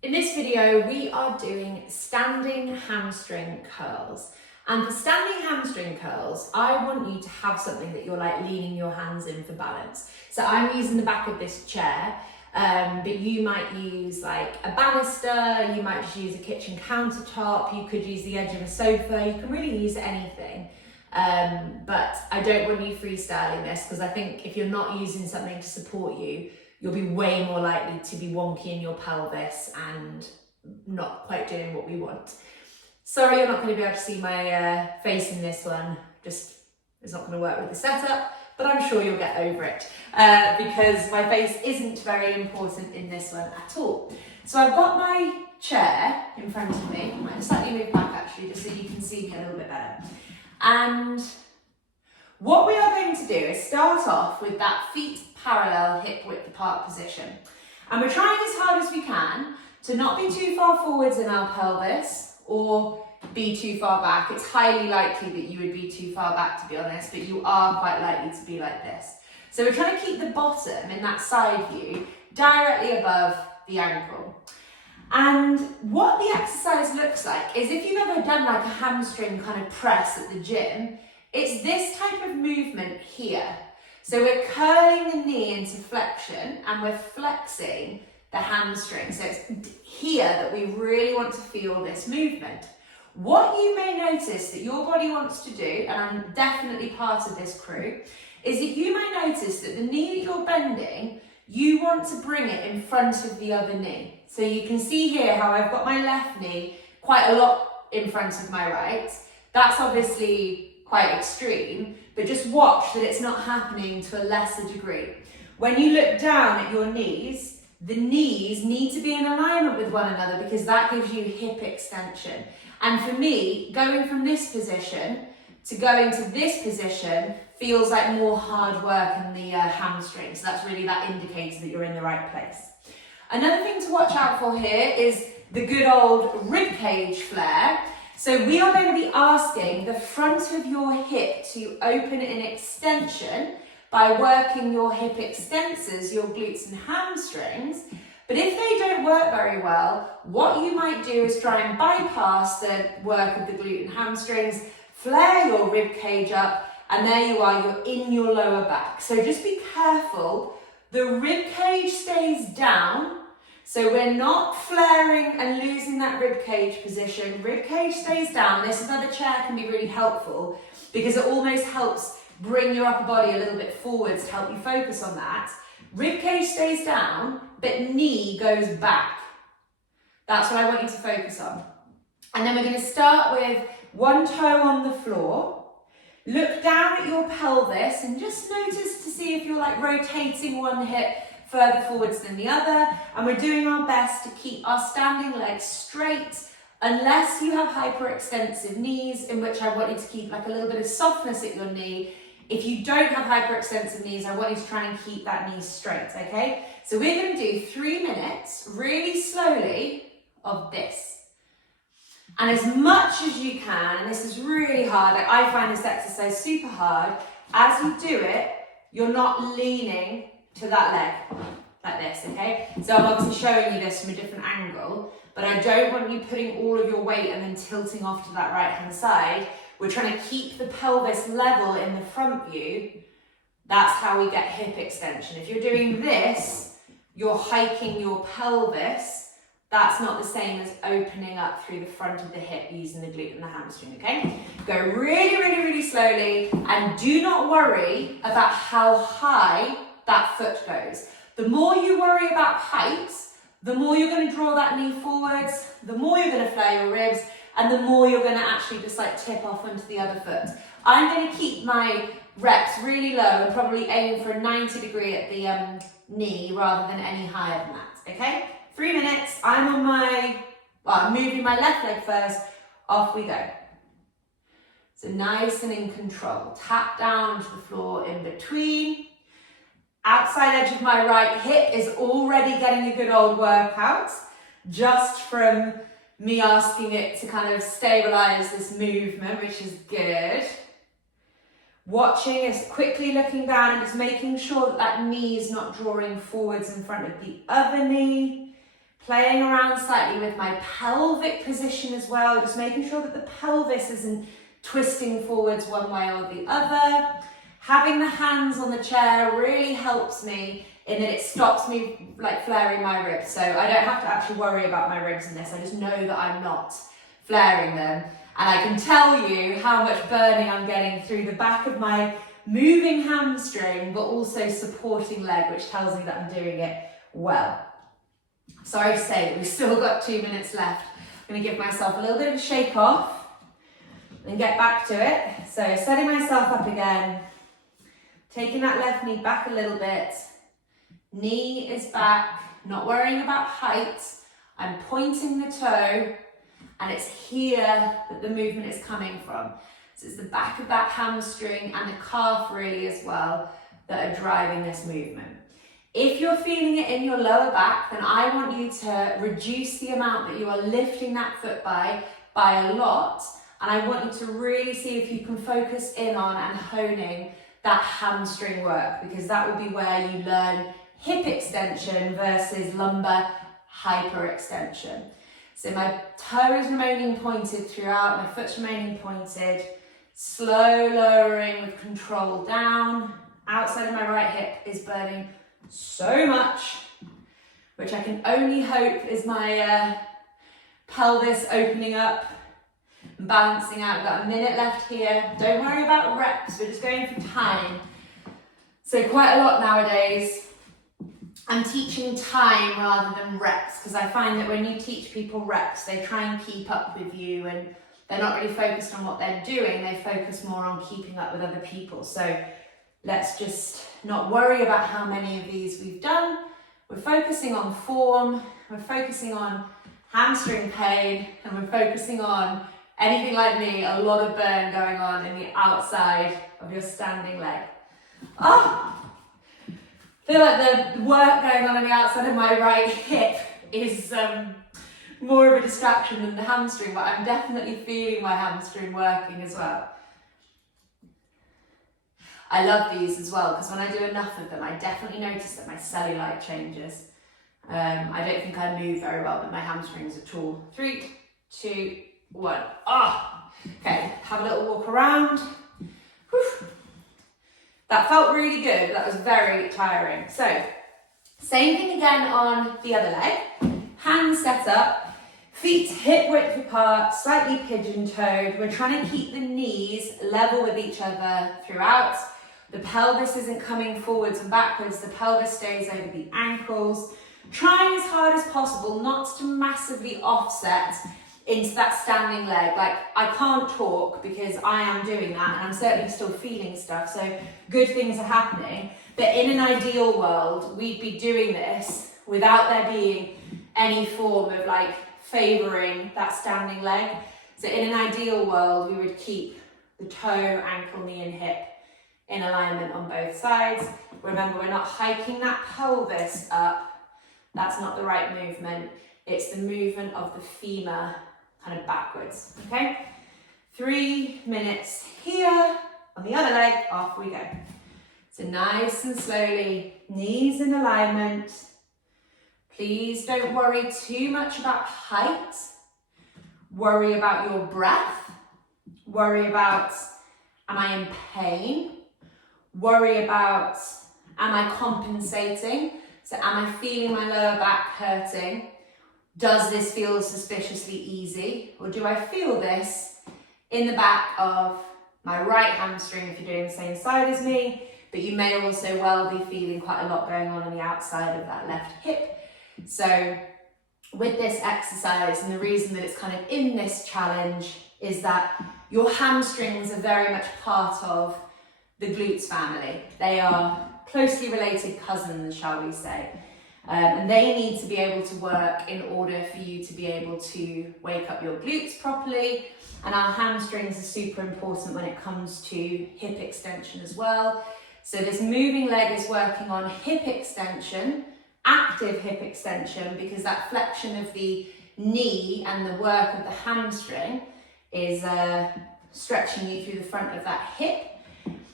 In this video, we are doing standing hamstring curls. And for standing hamstring curls, I want you to have something that you're like leaning your hands in for balance. So I'm using the back of this chair, but you might use like a banister, you might just use a kitchen countertop, you could use the edge of a sofa, you can really use anything. But I don't want you freestyling this because I think if you're not using something to support you, you'll be way more likely to be wonky in your pelvis and not quite doing what we want. Sorry, you're not going to be able to see my face in this one. Just, it's not going to work with the setup, but I'm sure you'll get over it because my face isn't very important in this one at all. So I've got my chair in front of me. I might slightly move back actually, just so you can see me a little bit better. And what we are going to do is start off with that feet parallel, hip width apart position. And we're trying as hard as we can to not be too far forwards in our pelvis or be too far back. It's highly likely that you would be too far back, to be honest, but you are quite likely to be like this. So we're trying to keep the bottom in that side view directly above the ankle. And what the exercise looks like is if you've ever done like a hamstring kind of press at the gym, it's this type of movement here. So we're curling the knee into flexion and we're flexing the hamstring. So it's here that we really want to feel this movement. What you may notice that your body wants to do, and I'm definitely part of this crew, is that you may notice that the knee that you're bending, you want to bring it in front of the other knee. So you can see here how I've got my left knee quite a lot in front of my right. That's obviously quite extreme, but just watch that it's not happening to a lesser degree. When you look down at your knees, the knees need to be in alignment with one another because that gives you hip extension. And for me, going from this position to going to this position feels like more hard work in the hamstring. So that's really that indicator that you're in the right place. Another thing to watch out for here is the good old rib cage flare. So we are going to be asking the front of your hip to open in extension by working your hip extensors, your glutes and hamstrings. But if they don't work very well, what you might do is try and bypass the work of the glute and hamstrings, flare your rib cage up, and there you are, you're in your lower back. So just be careful, the rib cage stays down. So we're not flaring and losing that rib cage position. Rib cage stays down. This is where the chair can be really helpful because it almost helps bring your upper body a little bit forwards to help you focus on that. Rib cage stays down, but knee goes back. That's what I want you to focus on. And then we're going to start with one toe on the floor. Look down at your pelvis and just notice to see if you're like rotating one hip further forwards than the other, and we're doing our best to keep our standing legs straight unless you have hyperextensive knees, in which I want you to keep like a little bit of softness at your knee. If you don't have hyperextensive knees, I want you to try and keep that knee straight, okay? So we're going to do 3 minutes really slowly of this. And as much as you can, and this is really hard, like I find this exercise super hard, as you do it, you're not leaning to that leg, like this, okay? So I'm obviously showing you this from a different angle, but I don't want you putting all of your weight and then tilting off to that right-hand side. We're trying to keep the pelvis level in the front view. That's how we get hip extension. If you're doing this, you're hiking your pelvis. That's not the same as opening up through the front of the hip using the glute and the hamstring, okay? Go really, really, really slowly, and do not worry about how high that foot goes. The more you worry about height, the more you're going to draw that knee forwards, the more you're going to flare your ribs, and the more you're going to actually just like tip off onto the other foot. I'm going to keep my reps really low and probably aim for a 90 degree at the knee rather than any higher than that, okay? 3 minutes, I'm moving my left leg first, off we go. So nice and in control. Tap down onto the floor in between. Outside edge of my right hip is already getting a good old workout, just from me asking it to kind of stabilize this movement, which is good. Watching is quickly looking down and just making sure that that knee is not drawing forwards in front of the other knee. Playing around slightly with my pelvic position as well, just making sure that the pelvis isn't twisting forwards one way or the other. Having the hands on the chair really helps me in that it stops me like flaring my ribs. So I don't have to actually worry about my ribs in this. I just know that I'm not flaring them. And I can tell you how much burning I'm getting through the back of my moving hamstring, but also supporting leg, which tells me that I'm doing it well. Sorry to say that we've still got 2 minutes left. I'm going to give myself a little bit of a shake off and get back to it. So setting myself up again, taking that left knee back a little bit. Knee is back, not worrying about height. I'm pointing the toe, and it's here that the movement is coming from. So it's the back of that hamstring and the calf really as well that are driving this movement. If you're feeling it in your lower back, then I want you to reduce the amount that you are lifting that foot by a lot. And I want you to really see if you can focus in on and honing that hamstring work, because that will be where you learn hip extension versus lumbar hyperextension. So my toe is remaining pointed throughout, my foot's remaining pointed, slow lowering with control down. Outside of my right hip is burning so much, which I can only hope is my pelvis opening up and balancing out. We've got a minute left here. Don't worry about reps, we're just going for time. So quite a lot nowadays, I'm teaching time rather than reps, because I find that when you teach people reps, they try and keep up with you and they're not really focused on what they're doing, they focus more on keeping up with other people. So let's just not worry about how many of these we've done. We're focusing on form, we're focusing on hamstring pain, and we're focusing on anything like me, a lot of burn going on in the outside of your standing leg. Oh, I feel like the work going on the outside of my right hip is more of a distraction than the hamstring, but I'm definitely feeling my hamstring working as well. I love these as well, because when I do enough of them, I definitely notice that my cellulite changes. I don't think I move very well with my hamstrings at all. 3, 2, 1. Ah! Okay, have a little walk around. Whew. That felt really good, that was very tiring. So, same thing again on the other leg. Hands set up, feet hip width apart, slightly pigeon-toed. We're trying to keep the knees level with each other throughout. The pelvis isn't coming forwards and backwards, the pelvis stays over the ankles. Trying as hard as possible not to massively offset into that standing leg. Like, I can't talk because I am doing that and I'm certainly still feeling stuff, so good things are happening. But in an ideal world, we'd be doing this without there being any form of like favouring that standing leg. So in an ideal world, we would keep the toe, ankle, knee and hip in alignment on both sides. Remember, we're not hiking that pelvis up. That's not the right movement. It's the movement of the femur kind of backwards, okay? 3 minutes here. On the other leg, off we go. So nice and slowly, knees in alignment. Please don't worry too much about height. Worry about your breath. Worry about, am I in pain? Worry about, am I compensating? So am I feeling my lower back hurting? Does this feel suspiciously easy? Or do I feel this in the back of my right hamstring if you're doing the same side as me, but you may also well be feeling quite a lot going on the outside of that left hip. So with this exercise, and the reason that it's kind of in this challenge is that your hamstrings are very much part of the glutes family. They are closely related cousins, shall we say. And they need to be able to work in order for you to be able to wake up your glutes properly. And our hamstrings are super important when it comes to hip extension as well. So this moving leg is working on hip extension, active hip extension, because that flexion of the knee and the work of the hamstring is stretching you through the front of that hip.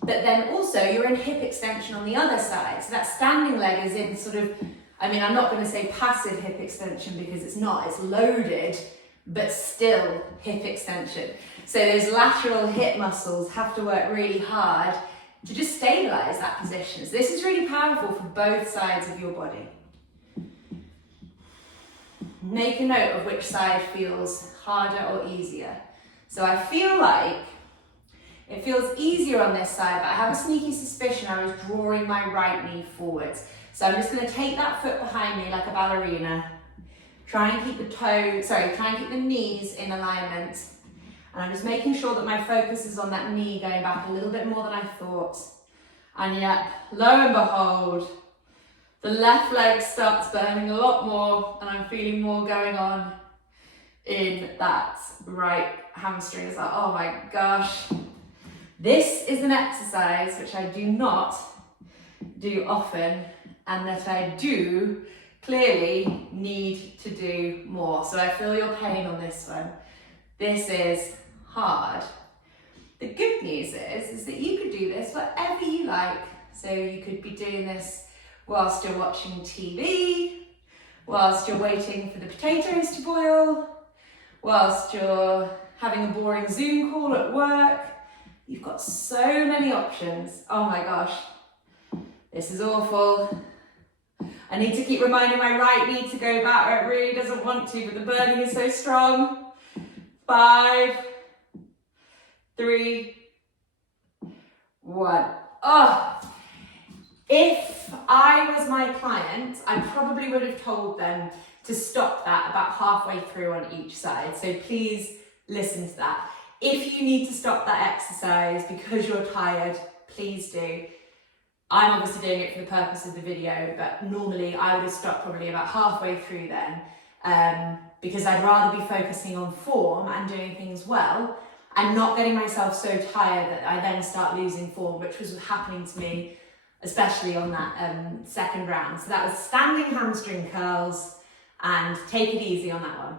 But then also you're in hip extension on the other side. So that standing leg is in sort of I mean, I'm not going to say passive hip extension because it's not, it's loaded, but still hip extension. So those lateral hip muscles have to work really hard to just stabilize that position. So this is really powerful for both sides of your body. Make a note of which side feels harder or easier. So I feel like it feels easier on this side, but I have a sneaky suspicion I was drawing my right knee forwards. So I'm just going to take that foot behind me like a ballerina. Try and keep the knees in alignment. And I'm just making sure that my focus is on that knee going back a little bit more than I thought. And yet, lo and behold, the left leg starts burning a lot more and I'm feeling more going on in that right hamstring. It's like, oh my gosh. This is an exercise which I do not do often and that I do clearly need to do more. So I feel your pain on this one. This is hard. The good news is that you could do this whatever you like. So you could be doing this whilst you're watching TV, whilst you're waiting for the potatoes to boil, whilst you're having a boring Zoom call at work. You've got so many options. Oh my gosh, this is awful. I need to keep reminding my right knee to go back where it really doesn't want to, but the burning is so strong. 5, 3, 1. Oh, if I was my client, I probably would have told them to stop that about halfway through on each side. So please listen to that. If you need to stop that exercise because you're tired, please do. I'm obviously doing it for the purpose of the video, but normally I would have stopped probably about halfway through then, because I'd rather be focusing on form and doing things well and not getting myself so tired that I then start losing form, which was happening to me, especially on that second round. So that was standing hamstring curls, and take it easy on that one.